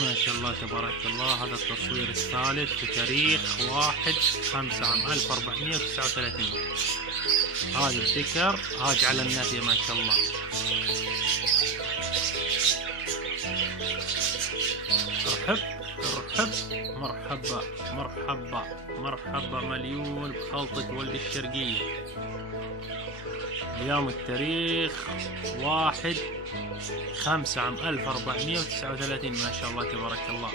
ما شاء الله تبارك الله. هذا التصوير الثالث بتاريخ 1/5/1439. هذا الذكر هاج على النافية ما شاء الله. ارحب مرحبا مرحبا مرحبا مليون بخلطة ولد الشرقية. اليوم التاريخ 1/5/1439. ما شاء الله تبارك الله.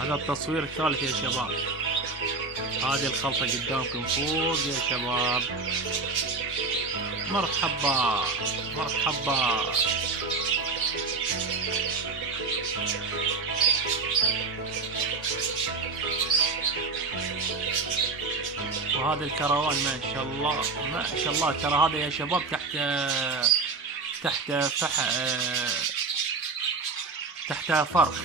هذا التصوير الثالث يا شباب. هذه الخلطة قدامكم فوق يا شباب. مرحبا مرحبا. وهذا الكروان ما شاء الله ما شاء الله. ترى هذا يا شباب تحت فرخ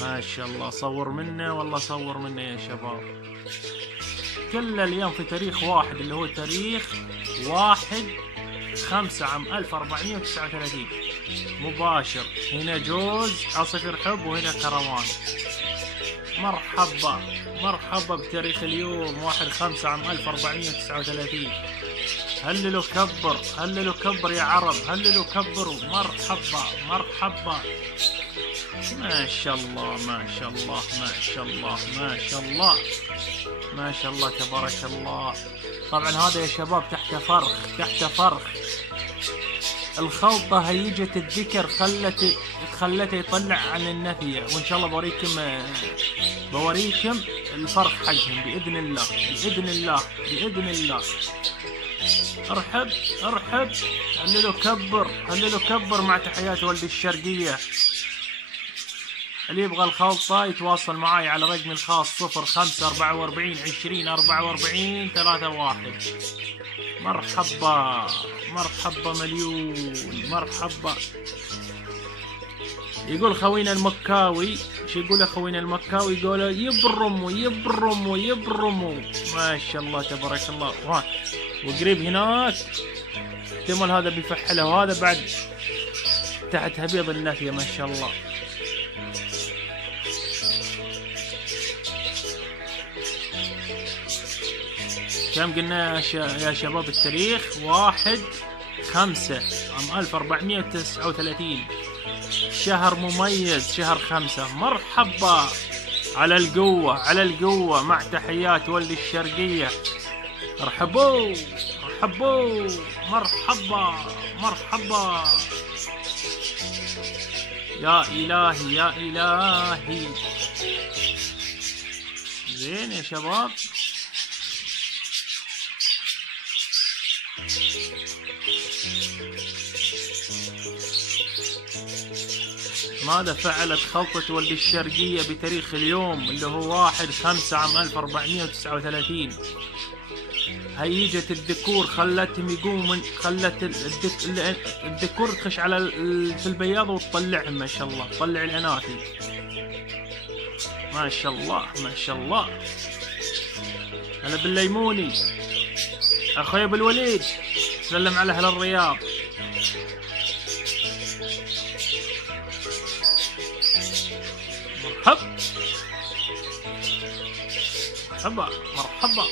ما شاء الله. صور منه والله صور منه يا شباب. كل اليوم في تاريخ واحد اللي هو تاريخ 1/5/1439 مباشر. هنا جوز عصافير حب وهنا كروان. مرحبا مرحبا بتاريخ اليوم 1/5/1439. هللوا كبر هللوا كبر يا عرب. هللوا كبروا. مرحبا مرحبا. ما شاء الله ما شاء الله ما شاء الله ما شاء الله ما شاء الله تبارك الله. طبعا هذا يا شباب تحت فرخ تحت فرخ. الخلطة هيجة الذكر خلته يطلع عن النفية. وإن شاء الله بوريكم الفرق حقهم بإذن الله بإذن الله بإذن الله. ارحب ارحب. هللوا كبر هللوا كبر. مع تحيات ولد الشرقية. اللي يبغى الخلطة يتواصل معاي على رقمي الخاص 0544204431. مرحبا مرحبا مليون مرحبا. يقول خوينا المكاوي. شو يقول يا خوينا المكاوي؟ يقول يبرموا يبرموا يبرموا. ما شاء الله تبارك الله. وقريب هناك احتمال هذا بيفحله وهذا بعد تحت هبيض النافية ما شاء الله. كم قلنا يا شباب التاريخ 1/5/1439. شهر مميز شهر 5. مرحبا على القوة على القوة. مع تحيات ولد الشرقية. ارحبوا ارحبوا. مرحبا مرحبا. يا إلهي يا إلهي. زين يا شباب. ماذا فعلت خلطة ولد الشرقية بتاريخ اليوم اللي هو 1/5/1439؟ هيجة الذكور خلتهم يقومون. خلت الذكور تخش على في البياض وتطلعهم ما شاء الله. تطلع الأناثي ما شاء الله ما شاء الله. هلا بالليموني اخوي ابو الوليد. سلم على اهل الرياض. مرحبا مرحبا مرحبا.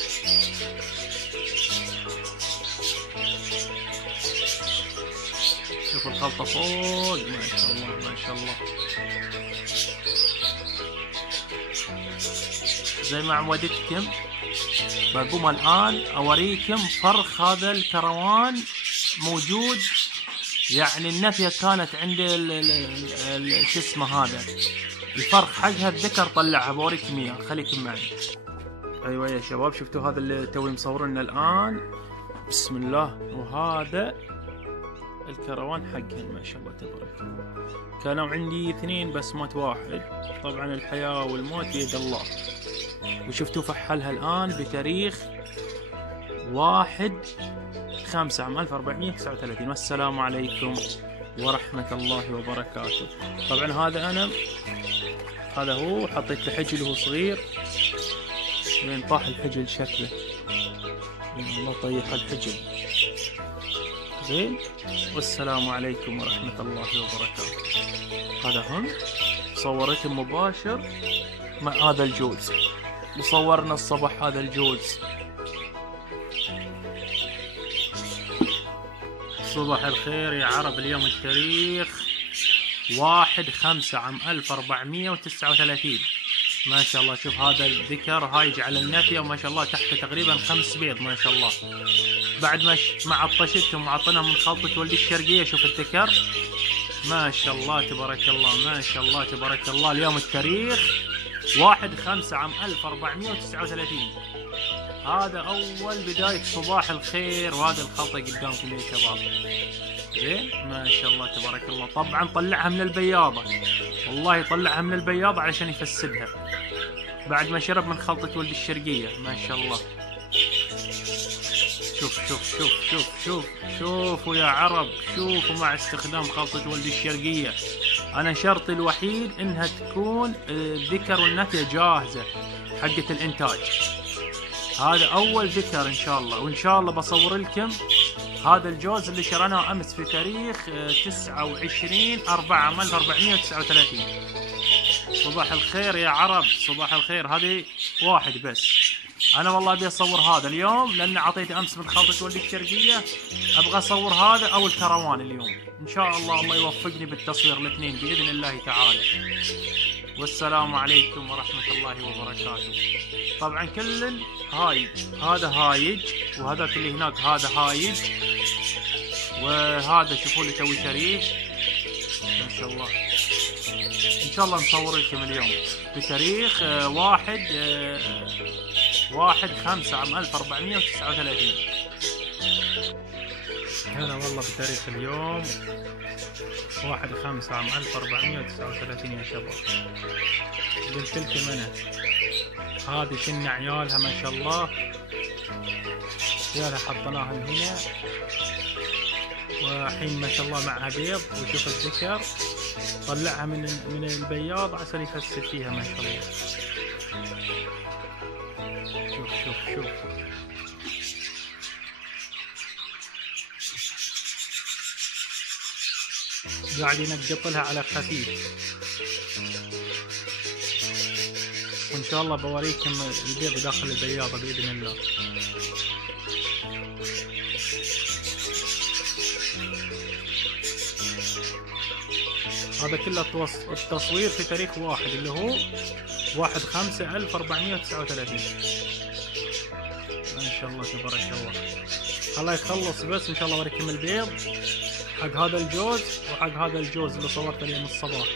شوف الخلطة فوق ما شاء الله ما شاء الله. زي ما عودتكم بقوم الآن أوريكم فرخ هذا الكروان موجود. يعني النفية كانت عند شو اسمه هذا الفرخ حقها الذكر طلعها. بوريكم اياه خليكم معي. ايوه يا شباب شفتوا هذا اللي توي مصورنا الآن. بسم الله. وهذا الكروان حقهم ما شاء الله تبارك الله. كانوا عندي 2 بس مات واحد. طبعا الحياة والموت بيد الله. وشفتوا فحلها الآن بتاريخ 1/5/1439. والسلام عليكم ورحمة الله وبركاته. طبعا هذا هو. حطيت له حجل وهو صغير. وين طاح الحجل شكله. الله طيح الحجل. زين. والسلام عليكم ورحمة الله وبركاته. هذا هم صورته مباشر مع هذا الجوز، وصورنا الصبح هذا الجوز. صباح الخير يا عرب. اليوم التاريخ 1/5/1439. ما شاء الله. شوف هذا الذكر هايج على النافية، وما شاء الله تحته تقريبا 5 بيض ما شاء الله. بعد ما عطشتهم وعطيناهم من خلطة ولدي الشرقية. شوف الذكر ما شاء الله تبارك الله، ما شاء الله تبارك الله. اليوم التاريخ 1/5/1439. هذا أول بداية صباح الخير، وهذا الخلطة قدامكم يا شباب. زين ما شاء الله تبارك الله. طبعا طلعها من البياضة، والله طلعها من البياضة علشان يفسدها بعد ما شرب من خلطة ولد الشرقية. ما شاء الله. شوف شوف شوف شوف شوف شوفوا يا عرب، شوفوا مع استخدام خلطة ولد الشرقية. أنا شرطي الوحيد إنها تكون الذكر والنتية جاهزة حقة الإنتاج. هذا أول ذكر إن شاء الله، وإن شاء الله بصور لكم هذا الجوز اللي شريناه أمس في تاريخ 29/4/1439. صباح الخير يا عرب، صباح الخير. هذه واحد بس. أنا والله أبي أصور هذا اليوم لأن أعطيته أمس من خلطة ولدي الشرقية. أبغى أصور هذا أو الكروان اليوم إن شاء الله. الله يوفقني بالتصوير الاثنين بإذن الله تعالى. والسلام عليكم ورحمة الله وبركاته. طبعا كل هايج، هذا هايج وهذاك اللي هناك هذا هايج، وهذا شوفوا لي توي شريف ما شاء الله. ان شاء الله نصور لكم اليوم بتاريخ 1/5/1439. هلا والله بتاريخ اليوم 1/5/1439 يا شباب. قلت لكم انا هذه شن عيالها ما شاء الله. عيالها حطيناها هنا، وحين ما شاء الله معها بيض. وشوف الذكر طلعها من البياض عشان يفسد فيها ما شاء الله. شوف شوف شوف قاعد ينقط لها على خفيف. وان شاء الله بوريكم البيض داخل البياضة بإذن الله. هذا كله التصوير في تاريخ واحد اللي هو 1/5/1439. ما شاء الله تبارك الله. الله يخلص بس ان شاء الله اوريكم البيض حق هذا الجوز وحق هذا الجوز اللي صورته اليوم الصباح.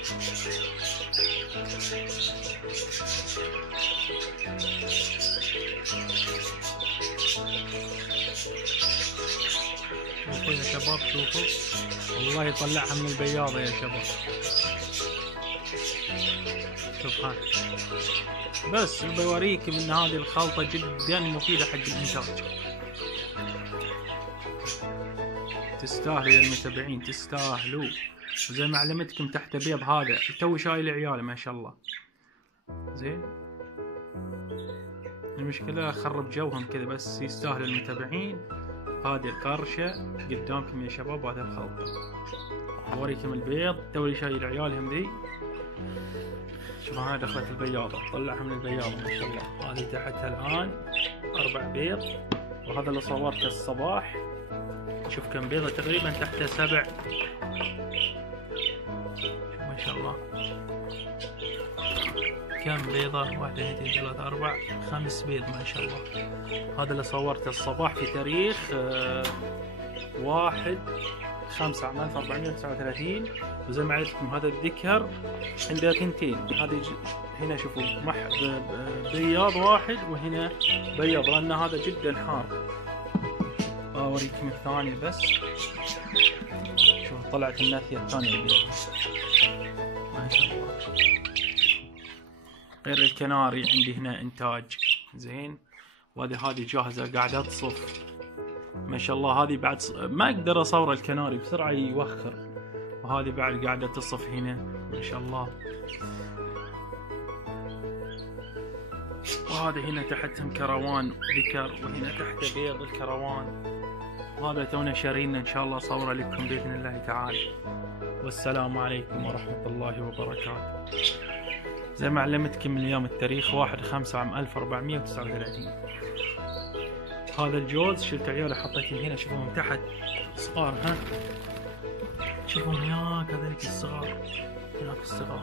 شوفوا يا شباب، شوفوا والله يطلعها من البياضة يا شباب. شوف ها، بس بوريكم ان هذه الخلطة جدا مفيدة حق الانتاج. تستاهلوا يا المتابعين، تستاهلوا. زي ما علمتكم تحت بيض هذا توي شايل عياله ما شاء الله. زين، المشكلة خرب جوهم كذا، بس يستاهلوا المتابعين. هذه القرشة قدامكم يا شباب، هذه الخلطة. اوريكم البيض توي شايل عيالهم ذي. شوفوا هاي دخلت البياضة، طلعها من البياضة ما شاء الله. هذه تحتها الآن 4 بيض، وهذا اللي صورته الصباح. شوف كم بيضة، تقريبا تحته 7 ما شاء الله. كم بيضة؟ 1 2 3 4 5 بيض ما شاء الله. هذا اللي صورته الصباح في تاريخ 1/5/1439. وزي ما علمتكم هذا الذكر عنده 2، هذه هنا شوفوا بياض واحد وهنا بياض، لأن هذا جدا حار. أوريكم الثانية بس. شوف طلعت الناثية الثانية البيضة ما شاء الله. غير الكناري عندي هنا إنتاج زين. وهذه جاهزة قاعدة تصف ما شاء الله. هذه بعد ما أقدر أصور الكناري بسرعة يوخر، وهذه بعد قاعدة تصف هنا ما شاء الله. وهذا هنا تحتهم كروان ذكر، وهنا تحت بيض الكروان. هذا تونا شارينا ان شاء الله صورة لكم باذن الله تعالى. والسلام عليكم ورحمة الله وبركاته. زي ما علمتكم اليوم التاريخ 1/5/1439. هذا الجوز شلت عياله حطيتهم هنا، شوفهم تحت صغار، ها شوفهم هناك هذولك الصغار، هناك الصغار.